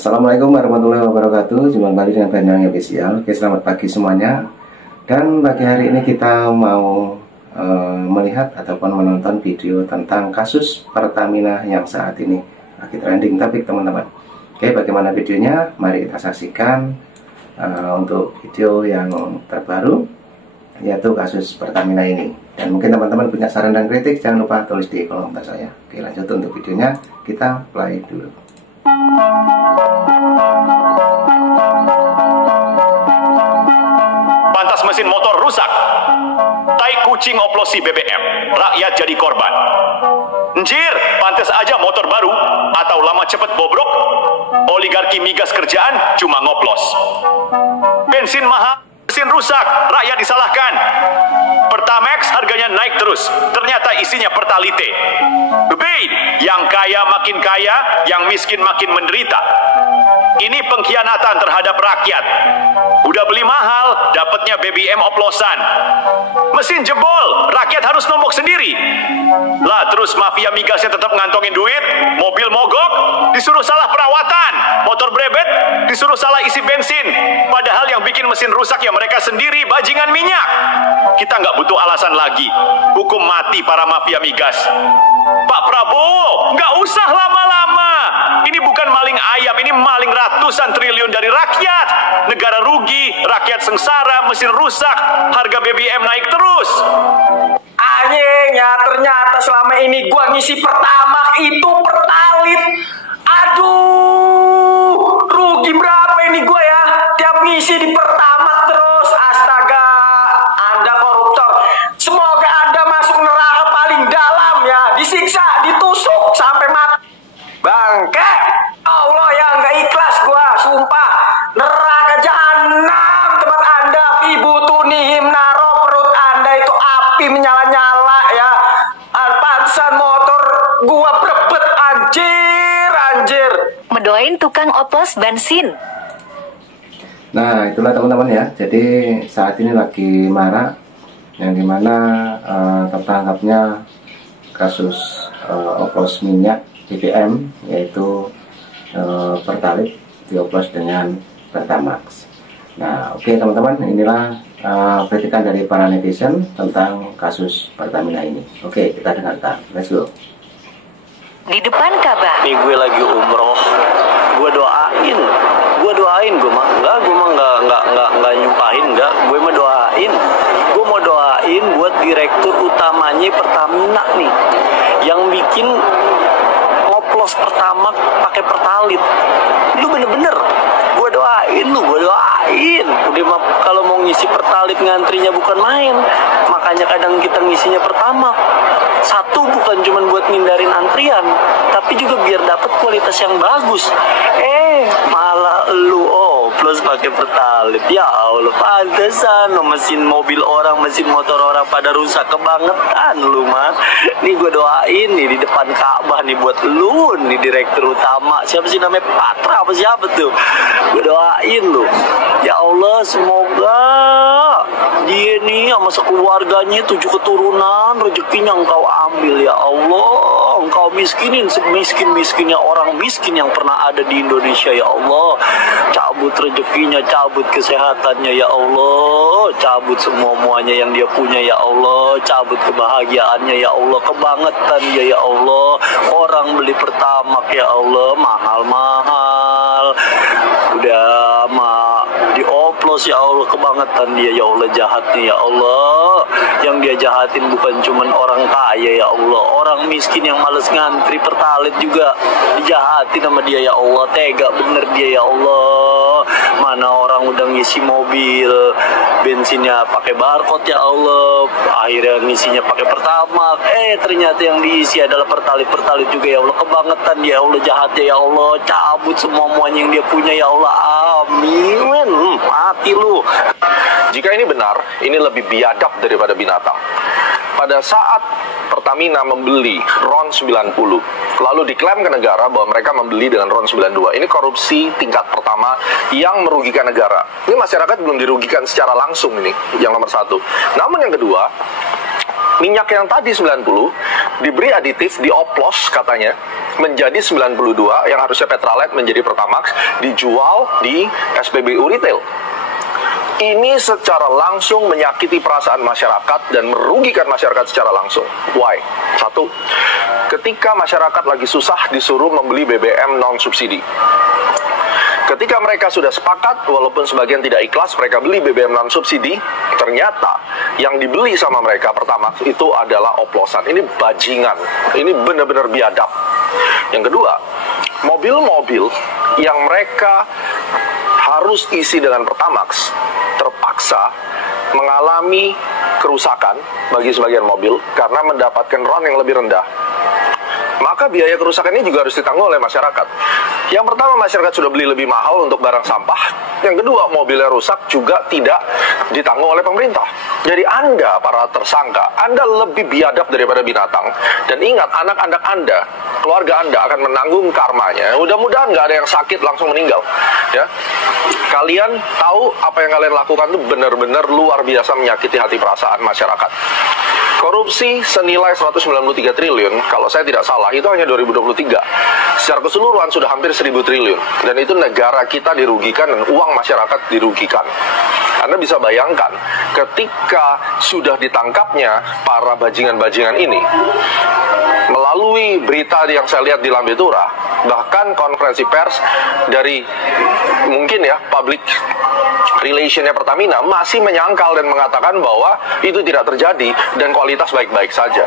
Assalamualaikum warahmatullahi wabarakatuh. Jumpa kembali dengan Banyuwangi Official. Oke, selamat pagi semuanya. Dan pagi hari ini kita mau melihat ataupun menonton video tentang kasus Pertamina yang saat ini lagi trending topik, teman-teman. Oke, bagaimana videonya? Mari kita saksikan untuk video yang terbaru, yaitu kasus Pertamina ini. Dan mungkin teman-teman punya saran dan kritik, jangan lupa tulis di kolom komentar saya. Oke, lanjut untuk videonya, kita play dulu. Pantas mesin motor rusak, tai kucing oplosi BBM, rakyat jadi korban. Njir, pantas aja motor baru atau lama cepet bobrok, oligarki migas kerjaan cuma ngoplos. Bensin mahal, mesin rusak, rakyat disalahkan. Pertamax harganya naik terus, ternyata isinya Pertalite. Bebain, yang kaya makin kaya, yang miskin makin menderita. Ini pengkhianatan terhadap rakyat. Udah beli mahal, dapatnya BBM oplosan. Mesin jebol, rakyat harus nombok sendiri. Lah terus mafia migasnya tetap ngantongin duit, mobil mogok, disuruh salah perawatan, motor brebet, disuruh salah isi bensin. Padahal yang bikin mesin rusak ya mereka sendiri, bajingan minyak. Kita nggak butuh alasan lagi. Hukum mati para mafia migas. Pak Prabowo, nggak usah lama-lama. Ini bukan maling ayam, ini maling ratusan triliun dari rakyat. Negara rugi, rakyat sengsara, mesin rusak, harga BBM naik terus. Anjing ya, ternyata selama ini gua ngisi Pertamax itu Pertalite. Aduh, rugi berapa ini gua ya? Tiap ngisi di Pertamax terus. Astaga, Anda koruptor. Semoga Anda masuk neraka paling dalam ya. Disiksa, ditusuk sampai mati. Bangke, Allah ya, nggak ikhlas gua, sumpah. Neraka jahanam tempat Anda, ibu tunihim naro, perut Anda itu api menyala-nyala ya. Pantesan motor gua berebet, anjir. Mendoain tukang oplos bensin. Nah, itulah teman-teman ya. Jadi saat ini lagi marak yang dimana tertangkapnya kasus oplos minyak BBM, yaitu Pertalite dioplos dengan Pertamax. Nah, oke teman-teman, inilah kritikan dari para netizen tentang kasus Pertamina ini. Oke, kita dengarkan. Let's go. Di depan Ka'bah. Nih gue lagi umroh, gue doain gue mah nggak nyumpahin, gue mau doain buat direktur utamanya Pertamina nih, yang bikin ngoplos Pertamax pakai Pertalite. Lu bener-bener gue doain. Udah mah kalau mau ngisi Pertalite ngantrinya bukan main, makanya kadang kita ngisinya Pertamax. Satu, bukan cuma buat ngindarin antrian, tapi juga biar dapat kualitas yang bagus. Malah lu plus pakai Pertalite. Ya Allah, pantesan mesin mobil orang, mesin motor orang pada rusak kebangetan lu mah. Nih gue doain nih di depan Ka'bah nih buat lu nih direktur utama. Siapa sih namanya, Patra apa siapa tuh? Gue doain lu. Ya Allah, semoga dia nih sama sekeluarganya 7 keturunan rezekinya engkau ambil ya Allah. Engkau miskinin semiskin-miskinnya orang miskin yang pernah ada di Indonesia ya Allah. Cabut rezekinya, cabut kesehatannya ya Allah. Cabut semuanya yang dia punya ya Allah. Cabut kebahagiaannya ya Allah. Kebangetan dia ya Allah. Orang beli Pertamax ya Allah mahal-mahal. Udah dioplos ya Allah, kebangetan dia ya Allah, jahatnya ya Allah. Yang dia jahatin bukan cuman orang kaya ya Allah, orang miskin yang males ngantri Pertalite juga dijahatin sama dia ya Allah. Tega bener dia ya Allah. Mana orang udah ngisi mobil bensinnya pakai barcode ya Allah, akhirnya ngisinya pakai Pertamax, ternyata yang diisi adalah Pertalite juga ya Allah. Kebangetan dia ya Allah, jahatnya ya Allah. Cabut semuanya yang dia punya ya Allah, amin. Mati lu. Jika ini benar, ini lebih biadab daripada binatang. Pada saat Pertamina membeli RON 90, lalu diklaim ke negara bahwa mereka membeli dengan RON 92. Ini korupsi tingkat pertama yang merugikan negara. Ini masyarakat belum dirugikan secara langsung, ini yang nomor satu. Namun yang kedua, minyak yang tadi 90 diberi aditif, dioplos katanya, menjadi 92, yang harusnya Petralite menjadi Pertamax, dijual di SPBU retail. Ini secara langsung menyakiti perasaan masyarakat dan merugikan masyarakat secara langsung. Why? Satu, ketika masyarakat lagi susah disuruh membeli BBM non-subsidi. Ketika mereka sudah sepakat, walaupun sebagian tidak ikhlas, mereka beli BBM non-subsidi, ternyata yang dibeli sama mereka pertama itu adalah oplosan. Ini bajingan, ini benar-benar biadab. Yang kedua, mobil-mobil yang mereka harus isi dengan Pertamax terpaksa mengalami kerusakan bagi sebagian mobil karena mendapatkan RON yang lebih rendah. Maka biaya kerusakan ini juga harus ditanggung oleh masyarakat. Yang pertama, masyarakat sudah beli lebih mahal untuk barang sampah. Yang kedua, mobilnya rusak juga tidak ditanggung oleh pemerintah. Jadi Anda, para tersangka, Anda lebih biadab daripada binatang. Dan ingat, anak-anak Anda, keluarga Anda akan menanggung karmanya. Mudah-mudahan nggak ada yang sakit langsung meninggal. Ya, kalian tahu apa yang kalian lakukan itu benar-benar luar biasa menyakiti hati perasaan masyarakat. Korupsi senilai 193 triliun, kalau saya tidak salah, itu hanya 2023. Secara keseluruhan sudah hampir 1.000 triliun. Dan itu negara kita dirugikan dan uang masyarakat dirugikan. Anda bisa bayangkan, ketika sudah ditangkapnya para bajingan-bajingan ini, melalui berita yang saya lihat di Lambe Tura, bahkan konferensi pers dari mungkin ya public relationnya Pertamina masih menyangkal dan mengatakan bahwa itu tidak terjadi dan kualitas baik-baik saja.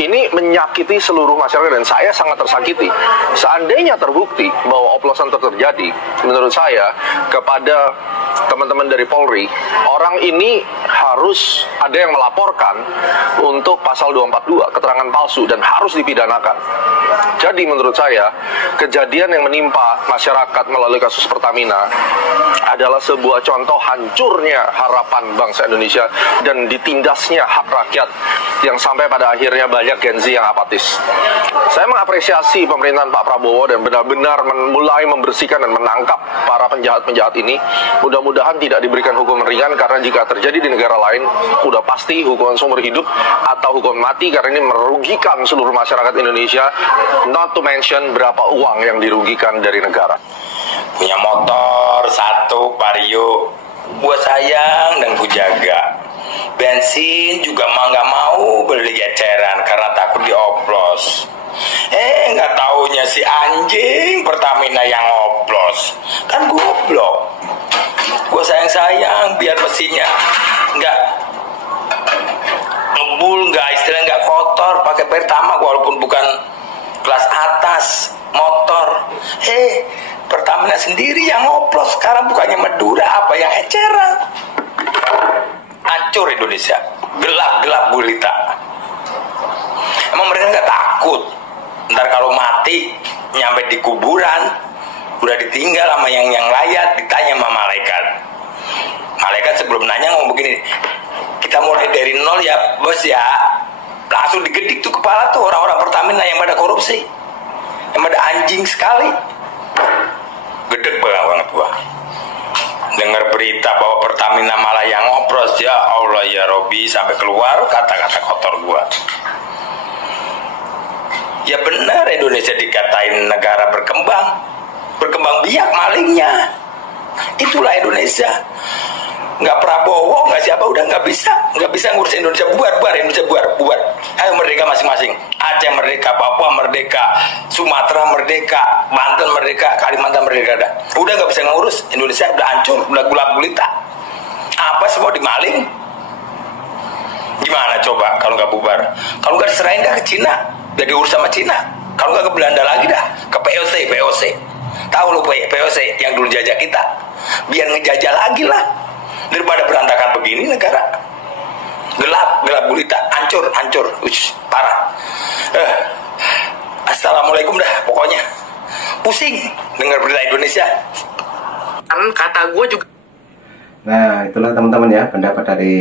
Ini menyakiti seluruh masyarakat dan saya sangat tersakiti. Seandainya terbukti bahwa oplosan itu terjadi, menurut saya kepada teman-teman dari Polri, orang ini harus ada yang melaporkan untuk pasal 242 keterangan palsu dan harus dipidanakan. Jadi menurut saya kejadian yang menimpa masyarakat melalui kasus Pertamina adalah sebuah contoh hancurnya harapan bangsa Indonesia dan ditindasnya hak rakyat yang sampai pada akhirnya banyak Gen Z yang apatis. Saya mengapresiasi pemerintahan Pak Prabowo dan benar-benar mulai membersihkan dan menangkap para penjahat-penjahat ini. Mudah-mudahan tidak diberikan hukuman ringan karena jika terjadi di negara lain udah pasti hukuman seumur hidup atau hukuman mati karena ini merugikan seluruh masyarakat Indonesia, not to mention berapa uang yang dirugikan dari negara. Punya motor satu Vario, gua sayang dan gua jaga. Bensin juga mah nggak mau beli eceran karena takut dioplos. Nggak taunya si anjing Pertamina yang oplos, kan goblok. Gua sayang biar mesinnya nggak ngebul, nggak istilah nggak kotor, pakai Pertamax walaupun bukan kelas atas motor. Pertamina sendiri yang oplos, sekarang bukannya Madura apa yang eceran. Hancur Indonesia, gelap gulita. Emang mereka nggak takut ntar kalau mati nyampe di kuburan udah ditinggal sama yang layat, ditanya sama malaikat sebelum nanya ngomong begini, kita mulai dari nol ya bos ya. Langsung digedik tuh kepala tuh orang-orang Pertamina yang pada korupsi, yang pada anjing sekali. Gedeg banget gua dengar berita bahwa Pertamina malah yang ngopros. Ya Allah ya Robi, sampai keluar kata-kata kotor gua. Ya benar, Indonesia dikatain negara berkembang biak malingnya. Itulah Indonesia. Nggak Prabowo, nggak siapa, udah nggak bisa ngurus Indonesia. Indonesia bubar. Ayo merdeka masing-masing. Aceh merdeka, Papua merdeka, Sumatera merdeka, Banten merdeka, Kalimantan merdeka. Udah nggak bisa ngurus Indonesia, udah hancur, udah gulap gulita. Apa semua dimaling? Gimana coba kalau nggak bubar? Kalau nggak diserahin dah ke Cina, udah diurus sama Cina. Kalau nggak ke Belanda lagi dah, ke POC. Tahu lu POC yang dulu jajah kita? Biar ngejajah lagi lah. Daripada berantakan begini negara. Gelap gulita, hancur. Parah. Assalamualaikum dah pokoknya. Pusing dengar berita Indonesia. Kan kata gue juga. Nah, itulah teman-teman ya pendapat dari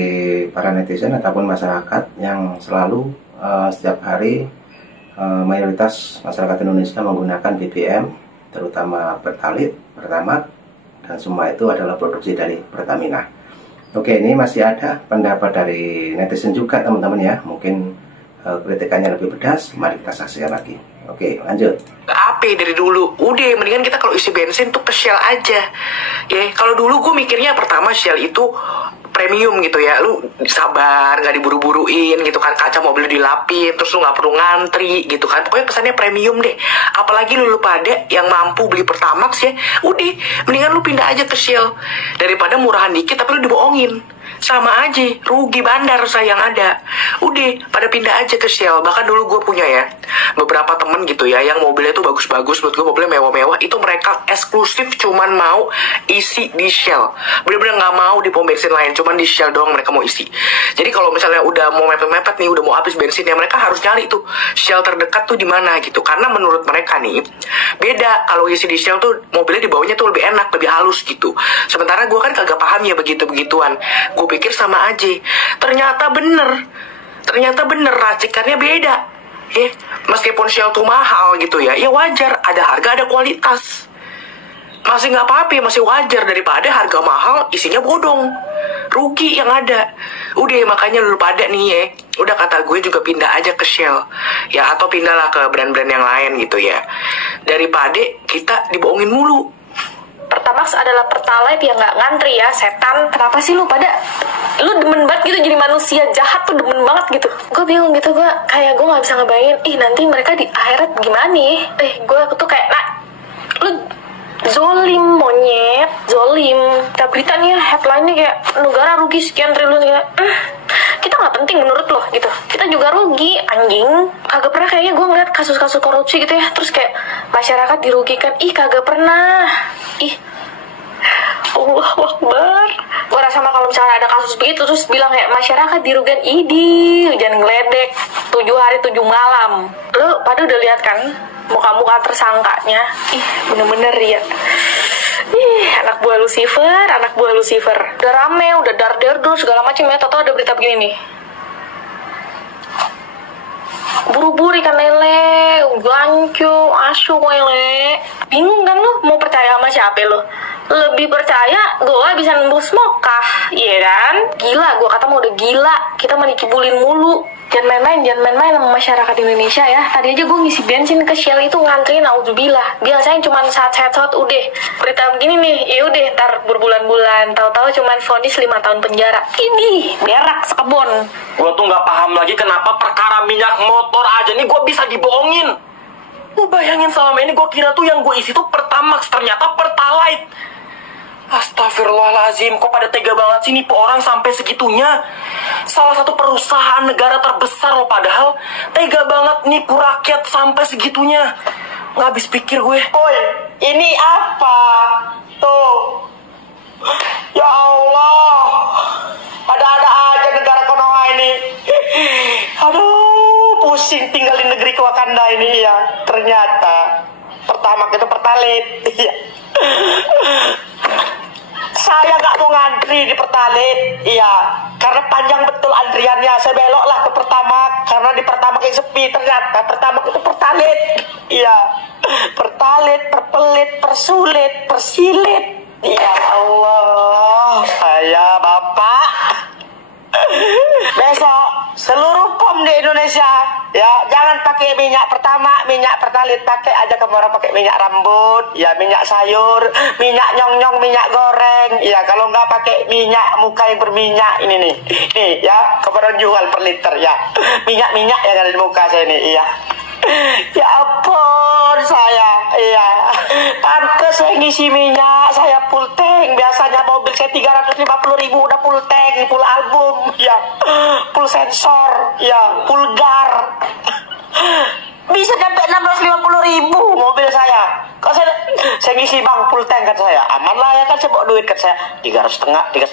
para netizen ataupun masyarakat yang selalu setiap hari mayoritas masyarakat Indonesia menggunakan BBM, terutama Pertalite, Pertamax, dan semua itu adalah produksi dari Pertamina. Oke, ini masih ada pendapat dari netizen juga teman-teman ya. Mungkin kritikannya lebih pedas, mari kita saksikan lagi. Oke, lanjut. AP dari dulu, udah mendingan kita kalau isi bensin tuh ke Shell aja. Ya, kalau dulu gue mikirnya pertama Shell itu premium gitu ya, lu sabar, nggak diburu-buruin gitu kan, kaca mobil dilapin, terus lu nggak perlu ngantri gitu kan, pokoknya pesannya premium deh. Apalagi lu pada yang mampu beli Pertamax ya, udah mendingan lu pindah aja ke Shell daripada murahan dikit tapi lu dibohongin. Sama aja, rugi bandar saya yang ada. Udah, pada pindah aja ke Shell. Bahkan dulu gue punya ya beberapa temen gitu ya, yang mobilnya tuh bagus-bagus, menurut gue mobilnya mewah-mewah. Itu mereka eksklusif cuman mau isi di Shell. Bener-bener gak mau di pom bensin lain, cuman di Shell doang mereka mau isi. Jadi kalau misalnya udah mau mepet-mepet nih, udah mau habis bensinnya, mereka harus nyari tuh Shell terdekat tuh di mana gitu. Karena menurut mereka nih, beda kalau isi di Shell tuh mobilnya di bawahnya tuh lebih enak, lebih halus gitu. Sementara gue kan kagak paham ya begitu-begituan. Gue pikir sama aja, ternyata bener racikannya beda ya. Meskipun Shell tuh mahal gitu ya, ya wajar, ada harga ada kualitas, masih nggak apa-apa, masih wajar daripada harga mahal isinya bodong, rugi yang ada. Udah, makanya lu pada nih ya, udah kata gue juga pindah aja ke Shell ya, atau pindahlah ke brand-brand yang lain gitu ya, daripada kita dibohongin mulu. Pertamax adalah Pertalite yang nggak ngantri ya, setan. Kenapa sih lu pada, lu demen banget gitu jadi manusia jahat tuh, demen banget gitu. Gue bingung gitu, gue nggak bisa ngebayangin, nanti mereka di akhirat gimana nih. Gue tuh kayak, lu zolim monyet, zolim. Kita berita nih headline-nya kayak negara rugi sekian triliun ya. Kita nggak penting menurut lo gitu, kita juga rugi anjing. Kagak pernah kayaknya gue ngeliat kasus-kasus korupsi gitu ya, terus kayak masyarakat dirugikan. Kagak pernah. Allahu Akbar. Gue rasa mah kalau misalnya ada kasus begitu terus bilang kayak masyarakat dirugikan, hujan ngeledek 7 hari 7 malam. Lo pada udah lihat kan muka-muka tersangkanya? Bener-bener ya. Anak buah Lucifer. Udah rame, udah dar-der segala macam ya. Tau-tau ada berita begini nih. Buru-buru ikan lele, gancu, asu lele. Bingung kan lu mau percaya sama siapa lu? Lebih percaya gue bisa nembus Mekah, iya kan? Gila, gue kata mau udah gila. Kita mau dikibulin mulu. Jangan main-main sama masyarakat Indonesia ya. Tadi aja gue ngisi bensin ke Shell itu ngantri, naudzubillah. Biasanya cuma saat udah berita begini nih, ya udah ntar berbulan-bulan. Tahu-tahu cuma vonis 5 tahun penjara. Ini berak sekebon. Gue tuh nggak paham lagi kenapa perkara minyak motor aja nih gue bisa dibohongin. Gue bayangin selama ini gue kira tuh yang gue isi tuh Pertamax, ternyata Pertalite. Astagfirullahaladzim, kok pada tega banget sih nih orang sampai segitunya. Salah satu perusahaan negara terbesar loh, padahal tega banget nipu rakyat sampai segitunya. Nggak habis pikir gue. Oi, ini apa? Tuh. Ya Allah. Ada-ada aja negara Konoha ini. Aduh, pusing tinggal di negeri Wakanda ini ya. Ternyata Pertamax itu Pertalite. Iya. Saya nggak mau ngantri di Pertalite, iya, karena panjang betul antriannya. Saya beloklah ke Pertamax karena di Pertamax yang sepi. Ternyata Pertamax itu Pertalite, iya, Pertalite, perpelit, persulit, persilit. Ya Allah, saya Bapak. Besok seluruh pom di Indonesia ya jangan pakai minyak Pertalite, pakai aja kamu orang pakai minyak rambut ya, minyak sayur, minyak nyong-nyong, minyak goreng ya. Kalau nggak pakai minyak muka yang berminyak ini nih ya, kamu orang jual per liter ya, minyak yang ada di muka saya ini iya. Ya ampun saya, iya. Pantes saya ngisi minyak, saya full tank. Biasanya mobil saya 350.000 udah full tank, full album, ya, full sensor, ya, full gar. Bisa sampai 650.000 mobil saya. Kalau saya ngisi bang full tank kan saya, aman lah ya kan, saya bawa duit kan saya 3,5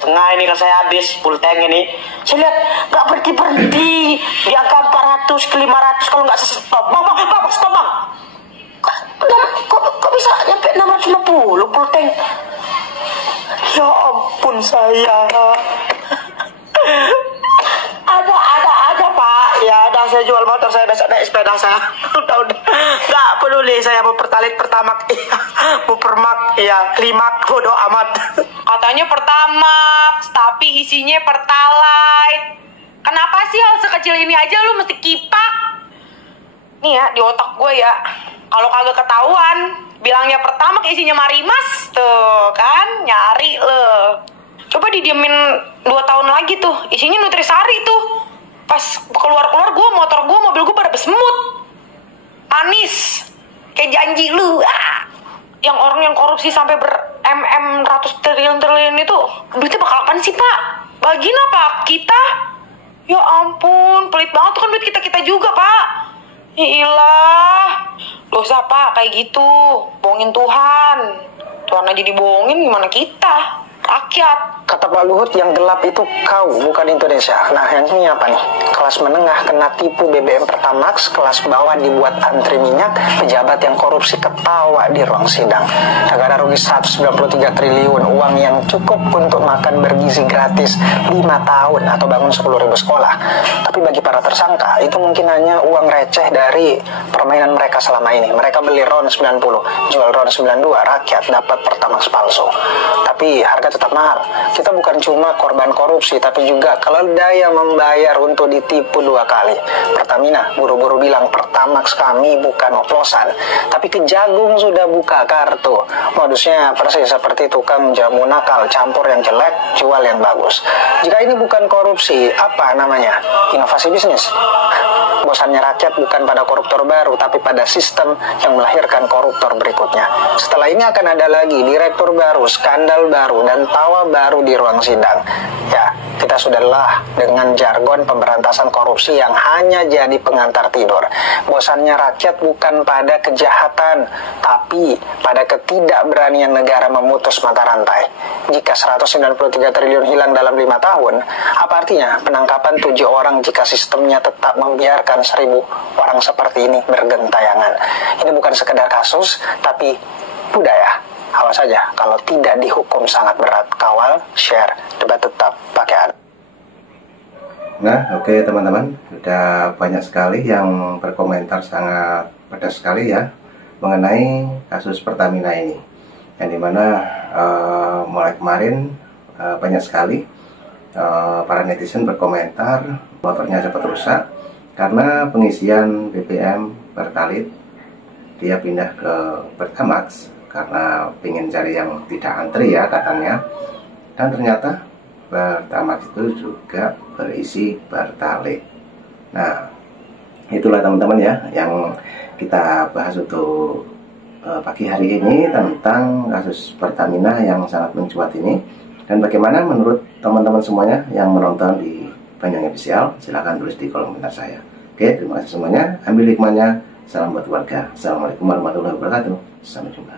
ini kan saya habis full tank ini. Saya lihat nggak berhenti di angka 400 ke 500 kalau nggak stop. Bang, stop bang. Kok bisa nyampe 650 full tank? Ya ampun saya. Ada aja pak ya, udah saya jual motor saya, besok naik sepeda saya. udah nggak peduli saya mau Pertalite, Pertamax, mau Permax ya, Klimax, bodo amat. Katanya Pertamax tapi isinya Pertalite. Kenapa sih hal sekecil ini aja lu mesti kipak? nih ya di otak gue ya, kalau kagak ketahuan bilangnya Pertamax isinya Marimas tuh kan, nyari lo. Coba didiemin 2 tahun lagi tuh, isinya Nutrisari tuh. Pas keluar-keluar gue, motor gue, mobil gue pada bersemut, manis kayak janji lu. Yang orang yang korupsi sampai ratus triliun itu duitnya bakal apaan sih Pak? Bagiin apa? Kita? Ya ampun, pelit banget tuh kan duit kita juga Pak. Iyalah, dosa Pak kayak gitu, bohongin Tuhan. Tuhan aja dibohongin, gimana kita? Rakyat. Kata Pak Luhut, yang gelap itu kau, bukan Indonesia. Nah, yang ini apa nih? Kelas menengah kena tipu BBM Pertamax, kelas bawah dibuat antri minyak, pejabat yang korupsi ketawa di ruang sidang. Negara rugi 193 triliun, uang yang cukup untuk makan bergizi gratis 5 tahun atau bangun 10.000 sekolah. Tapi bagi para tersangka, itu mungkin hanya uang receh dari permainan mereka selama ini. Mereka beli RON 90, jual RON 92, rakyat dapat Pertamax palsu. Tapi harga tetap mahal. Kita bukan cuma korban korupsi, tapi juga keledai yang membayar untuk ditipu 2 kali. Pertamina buru-buru bilang Pertamax kami bukan oplosan, tapi Kejagung sudah buka kartu. Modusnya persis seperti tukang jamu nakal, campur yang jelek, jual yang bagus. Jika ini bukan korupsi, apa namanya? Inovasi bisnis. Bosannya rakyat bukan pada koruptor baru, tapi pada sistem yang melahirkan koruptor berikutnya. Setelah ini akan ada lagi direktur baru, skandal baru, dan tawa baru di ruang sidang. Ya, kita sudah lelah dengan jargon pemberantasan korupsi yang hanya jadi pengantar tidur. Bosannya rakyat bukan pada kejahatan, tapi pada ketidakberanian negara memutus mata rantai. Jika 193 triliun hilang dalam 5 tahun, apa artinya penangkapan 7 orang jika sistemnya tetap membiarkan 1.000 orang seperti ini bergentayangan? Ini bukan sekedar kasus, tapi budaya. Awas saja kalau tidak dihukum sangat berat. Kawal, share, debat tetap pakai ad. Nah, oke teman-teman, sudah banyak sekali yang berkomentar sangat pedas sekali ya mengenai kasus Pertamina ini, yang dimana mulai kemarin banyak sekali para netizen berkomentar motornya cepat rusak karena pengisian BBM Pertalite dia pindah ke Pertamax karena ingin cari yang tidak antri ya katanya, dan ternyata Pertamax itu juga berisi Pertalite. Nah, itulah teman-teman ya yang kita bahas untuk pagi hari ini tentang kasus Pertamina yang sangat mencuat ini, dan bagaimana menurut teman-teman semuanya yang menonton di Banyuwangi Official. Silahkan tulis di kolom komentar saya. Oke, terima kasih semuanya, ambil hikmahnya. Salam buat warga. Assalamualaikum warahmatullahi wabarakatuh. Sampai jumpa.